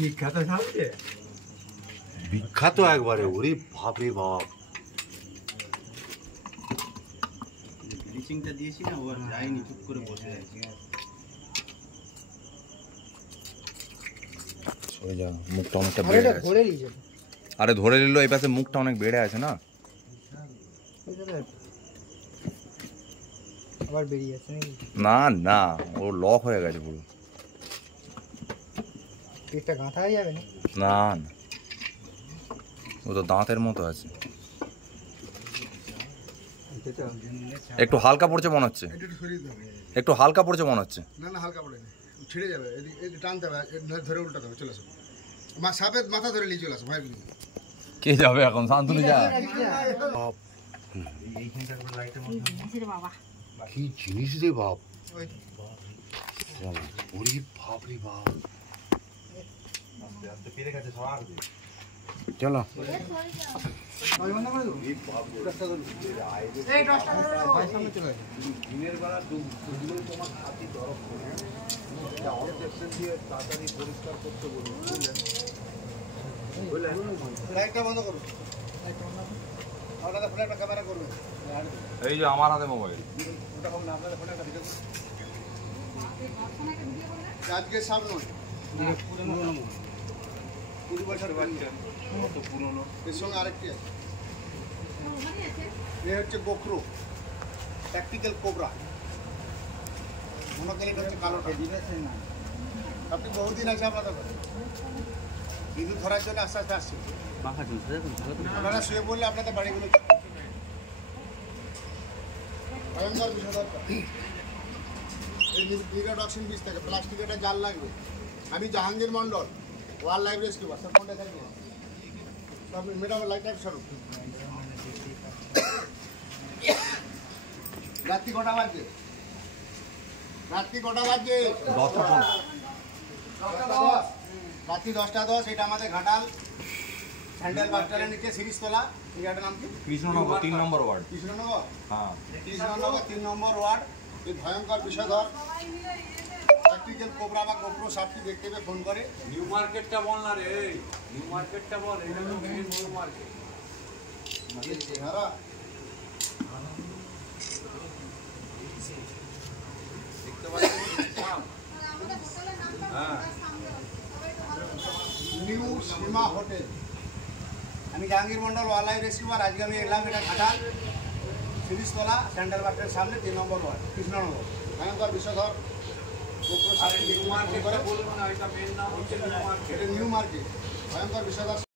বিখ্যাত সাপে বিখ্যাত একবারে। ওরে বাপ রে বাপ, ব্লিচিংটা দিয়েছি না, ও আর যায়নি, চুপ করে বসে আছে। সরে যা, মুখটা অনেকটা বেড়ে আছে। আরে ধরে নিল, এই পাশে মুখটা অনেক বেড়ে আছে না, আবার বেরিয়ে আছে নাকি? না না, ও লক হয়ে গেছে পুরো। পেটটা গাঁথা হয়ে যাবে না? না না, ও তো দাঁতের মতো আছে। একটু হালকা পড়ছে মনে হচ্ছে, একটু হালকা পড়ছে মনে হচ্ছে। না না, হালকা পড়ে ছিঁড়ে যাবে, এদিকে টানতে হবে, ধরে উল্টাতে হবে। চলে আসো, সাপের মাথা ধরে নিয়ে চলে আসো ভাই। কে যাবে এখন? শান্তনু যা। কি জিনিস রে বাপ, ওরে বাপ রে বাপ। চলো দিনের বেলা তোমার হাতি তরফ করে তাড়াতাড়ি পরিষ্কার করতে বলুন, বুঝলেন? লাইটটা বন্ধ করো, আপনাদের ফোনে একটা ক্যামেরা করবেন। এই যে আমার হাতে মোবাইল, ওটা হোক না, আপনাদের ফোনে একটা ভিডিও করবেন। আজকে সাপ নয়, 20 বছর বাচ্চা, পুরনো। এর সঙ্গে আরেকটি আছে, এ হচ্ছে গোখরো, ট্যাকটিক্যাল কোবরা। মনোক্যালিট হচ্ছে কালোটা। আপনি বহুদিন আছে আপনাদের বিদ্যুৎ ধরার জন্য আস্তে আস্তে আসছে। আপনারা শুয়ে পড়লে আপনাদের বাড়িগুলো ভয়ঙ্কর বিষয়। এই নিউরোটক্সিন বিষ থাকে, প্লাস্টিকের একটা জাল লাগবে। আমি Jahangir Mondal, wild life rescuer. Sir ফোনটা থাকবে, আপনি ম্যাডাম লাইট টাইপ সরু। রাত্রি কটা বাজছে? রাত্রি কটা বাজছে? 10টা 10। রাত্রি 10:10। এটা আমাদের ঘাটাল স্যান্ডেল বাস স্ট্যান্ডের নিচে সিরিজতলা। এই জায়গাটার নাম কি? কৃষ্ণনগর 3 নম্বর ওয়ার্ড। কৃষ্ণনগর, হ্যাঁ, কৃষ্ণনগর 3 নম্বর ওয়ার্ড। এই ভয়ঙ্কর বিষধর ট্যাকটিক্যাল কোবরা বা গোপ্রো সাপটি দেখতে পেয়ে ফোন করে। নিউ মার্কেটটা বল না রে, নিউ মার্কেটটা বল, এটা তো মেন নিউ মার্কেট। চেহারা দেখতে পাচ্ছি। হ্যাঁ, নিউ সীমা হোটেল। আমি Jahangir Mondal, wild life rescuer. আজকে আমি এলাম এটা ঘাটাল সিরিজতলা স্যান্ডেল বাসের সামনে 3 নম্বর ওয়ার্ড, কৃষ্ণনগর। ভয়ঙ্কর বিষধর গোপ্রো সাপটি নিউ মার্কেটটা বলুন না, এটা মেন নাম হচ্ছে নিউ মার্কেট। নিউ মার্কেট, ভয়ঙ্কর বিষধর।